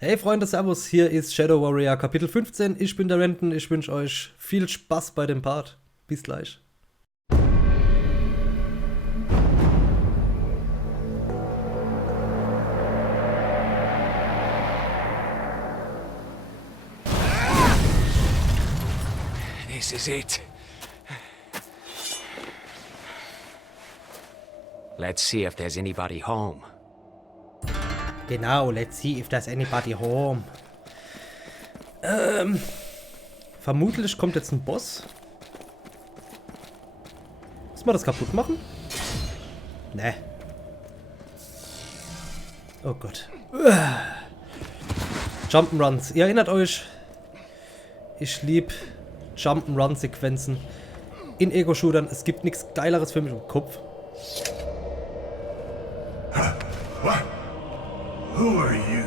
Hey Freunde, Servus, hier ist Shadow Warrior Kapitel 15. Ich bin der Renten, ich wünsche euch viel Spaß bei dem Part. Bis gleich. This is it. Let's see if there's anybody home. Genau, let's see if there's anybody home. Vermutlich kommt jetzt ein Boss. Muss man das kaputt machen? Ne. Oh Gott. Jump'n'Runs. Ihr erinnert euch, ich lieb Jump'n'Run-Sequenzen in Ego-Shootern. Es gibt nichts Geileres für mich im Kopf. What? Who are you?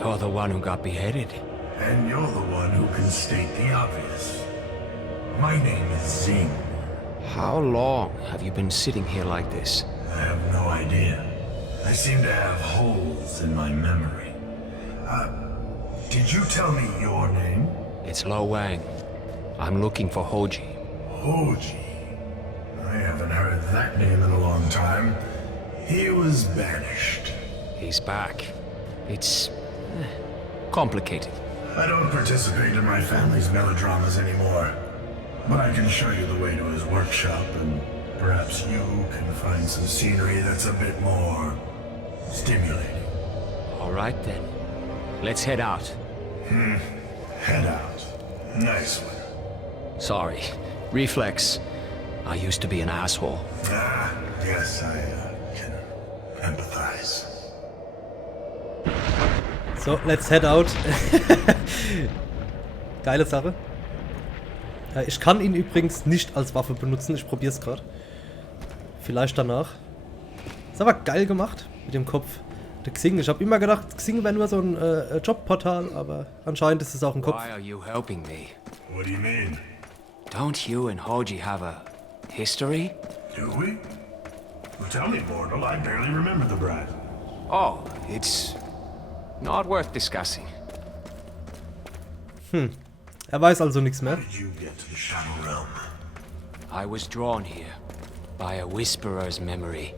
You're the one who got beheaded. And you're the one who can state the obvious. My name is Zing. How long have you been sitting here like this? I have no idea. I seem to have holes in my memory. Did you tell me your name? It's Lo Wang. I'm looking for Hoji. Hoji. I haven't heard that name in a long time. He was banished. He's back. It's complicated. I don't participate in my family's melodramas anymore. But I can show you the way to his workshop, and perhaps you can find some scenery that's a bit more stimulating. All right then. Let's head out. Head out. Nice one. Sorry. Reflex. I used to be an asshole. Yes, I can empathize. So, let's head out. Geile Sache. Ich kann ihn übrigens nicht als Waffe benutzen. Ich probiere es gerade. Vielleicht danach. Ist aber geil gemacht mit dem Kopf. Der Xing. Ich habe immer gedacht, Xing wäre nur so ein Jobportal, aber anscheinend ist es auch ein Kopf. Why are you helping me? What do you mean? Don't you and Hoji have a history? Do we? Well, tell me, mortal. I barely remember the brat. Oh, it's not worth discussing. Er weiß also nichts How mehr. did you get to the Shadow Realm? I was drawn here by a whisperer's memory.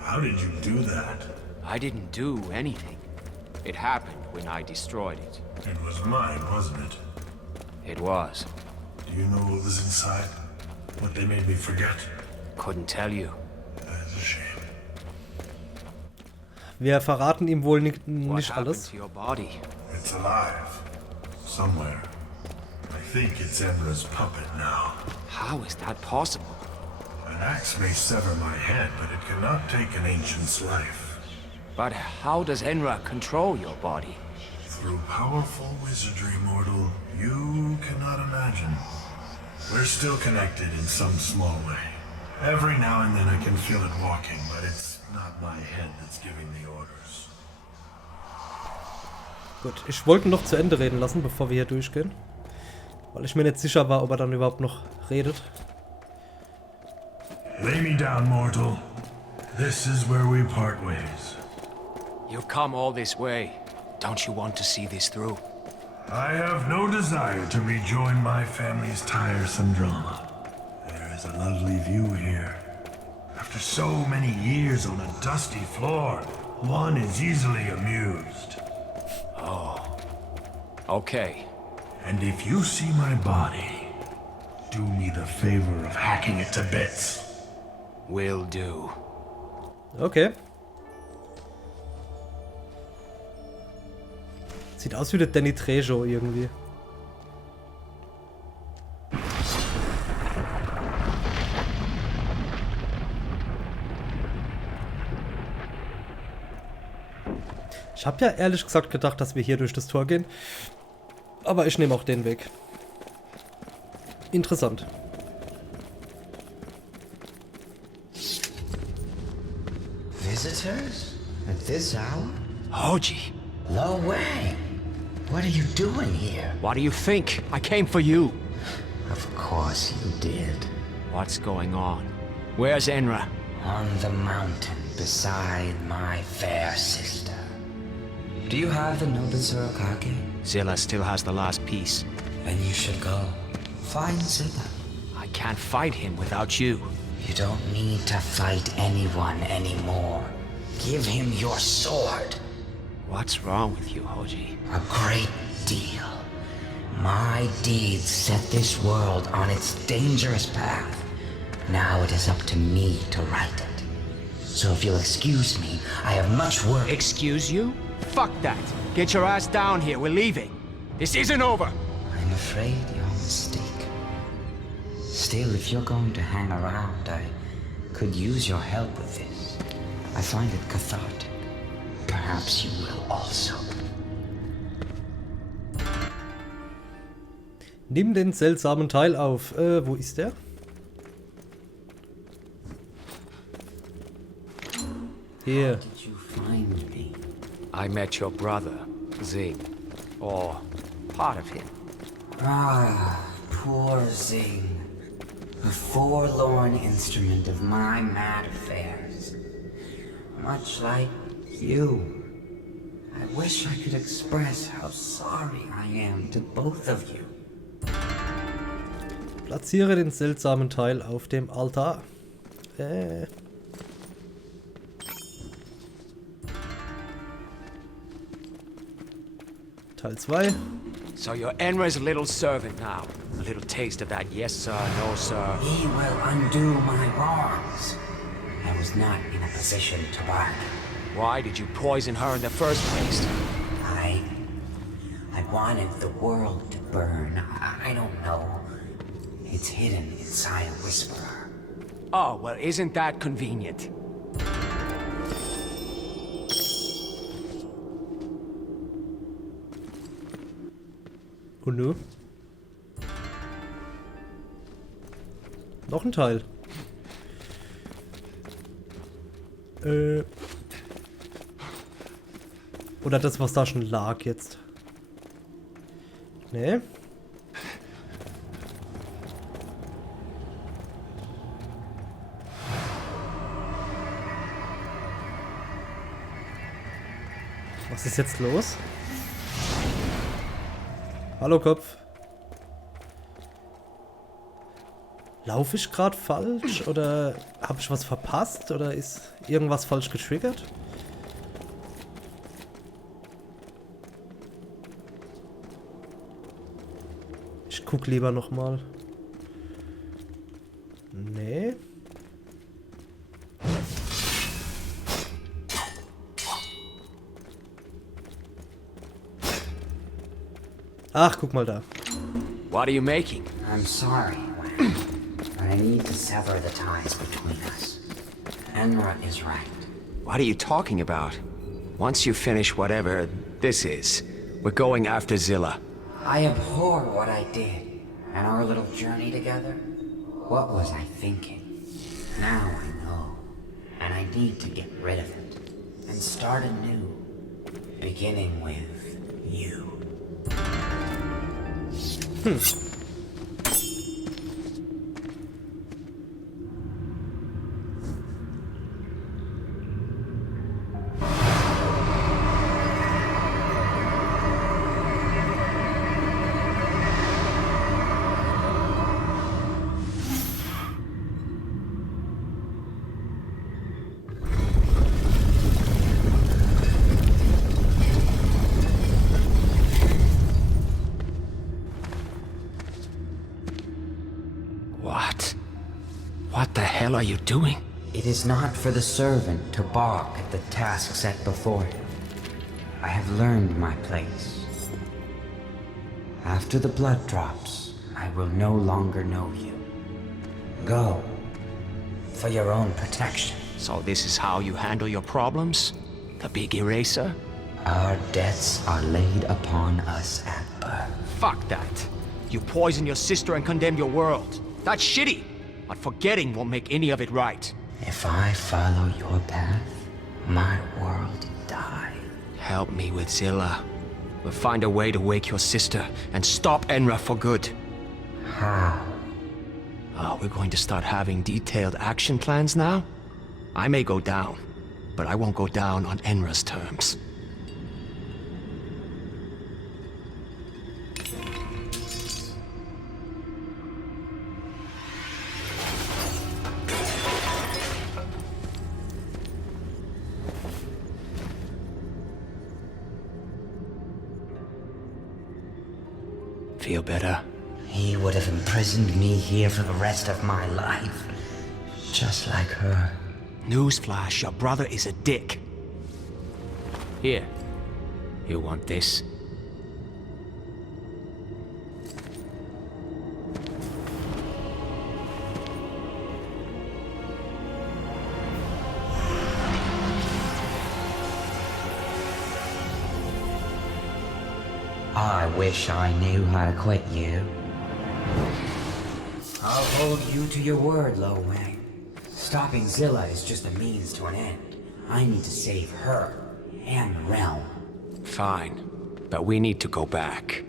How did you do that? I didn't do anything. It happened when I destroyed it. It was mine, wasn't it? It was. Do you know what was inside? What they made me forget? Couldn't tell you. That's a shame. Wir verraten ihm wohl What nicht happened alles. to your body? It's alive. Somewhere. I think it's Emra's puppet now. How is that possible? An axe may sever my head, but it cannot take an ancient's life. But how does Enra control your body? Through powerful wizardry, mortal, you cannot imagine. We're still connected in some small way. Every now and then I can feel it walking, but it's not my head that's giving the orders. Gut, ich wollte ihn noch zu Ende reden lassen, bevor wir hier durchgehen. Weil ich mir nicht sicher war, ob er dann überhaupt noch redet. Lay me down, mortal. This is where we part ways. You've come all this way. Don't you want to see this through? I have no desire to rejoin my family's tiresome drama. There is a lovely view here. After so many years on a dusty floor, one is easily amused. Okay. And if you see my body, do me the favor of hacking it to bits. Will do. Okay. Sieht aus wie der Danny Trejo irgendwie. Ich habe ja ehrlich gesagt gedacht, dass wir hier durch das Tor gehen. Aber ich nehme auch den Weg. Interessant. Visitors? At this hour? Hoji, No way. What are you doing here? what do you think? I came for you. Of course you did. What's going on? Where's Enra? On the mountain beside my fair sister. Do you have the Nobizurikage? Zilla still has the last piece. Then you should go. Find Zilla. I can't fight him without you. You don't need to fight anyone anymore. Give him your sword. What's wrong with you, Hoji? A great deal. My deeds set this world on its dangerous path. Now it is up to me to right it. So if you'll excuse me, I have much work. Excuse you? Fuck that. Get your ass down here. We're leaving. This isn't over. I'm afraid you're mistaken. Still, if you're going to hang around, I could use your help with this. I find it cathartic. Perhaps you will also. Nimm den seltsamen Teil auf. Wo ist der? Hier. How did you find me? I met your brother, Zing. Or part of him. Ah, poor Zing. A forlorn instrument of my mad affairs. Much like you. I wish I could express how sorry I am to both of you. Platziere den seltsamen Teil auf dem Altar. Teil 2. So you're Enra's little servant now. A little taste of that yes sir, no sir. He will undo my wrongs. I was not in a position to bargain. Why did you poison her in the first place? I wanted the world to burn. I don't know. It's hidden inside a whisperer. Oh, well, isn't that convenient? Und nu? Noch ein Teil. Oder das, was da schon lag jetzt. Nee. Was ist jetzt los? Hallo Kopf. Laufe ich gerade falsch? Oder habe ich was verpasst? Oder ist irgendwas falsch getriggert? Ich guck lieber nochmal. Nee. Ach, guck mal da. What are you making? I'm sorry, Wen, but I need to sever the ties between us. Enra is right. What are you talking about? Once you finish whatever this is, we're going after Zilla. I abhor what I did, and our little journey together. What was I thinking? Now I know, and I need to get rid of it, and start anew, beginning with you. What the hell are you doing? It is not for the servant to balk at the task set before him. I have learned my place. After the blood drops, I will no longer know you. Go. For your own protection. So this is how you handle your problems? The big eraser? Our debts are laid upon us at birth. Fuck that. You poison your sister and condemn your world. That's shitty. But forgetting won't make any of it right. If I follow your path, my world dies. Help me with Zilla. We'll find a way to wake your sister and stop Enra for good. How? Oh, we're going to start having detailed action plans now? I may go down, but I won't go down on Enra's terms. Feel better? He would have imprisoned me here for the rest of my life. Just like her. Newsflash, your brother is a dick. Here. You want this? I wish I knew how to quit you. I'll hold you to your word, Lo Wang. Stopping Zilla is just a means to an end. I need to save her and the realm. Fine. But we need to go back.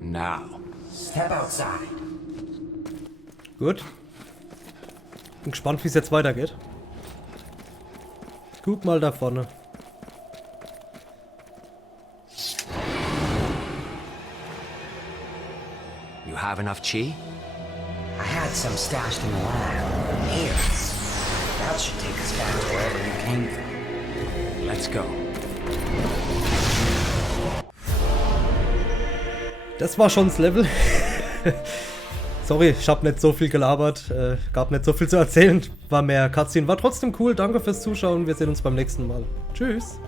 Now. Step outside. Gut. Bin gespannt, wie es jetzt weitergeht. Guck mal da vorne. You have enough chi? I had some stashed in the lab. Here. That should take us back to wherever you came from. Let's go. Das war schon das Level. Sorry, ich habe nicht so viel gelabert. Gab nicht so viel zu erzählen. War mehr Cutscene. War trotzdem cool. Danke fürs Zuschauen. Wir sehen uns beim nächsten Mal. Tschüss.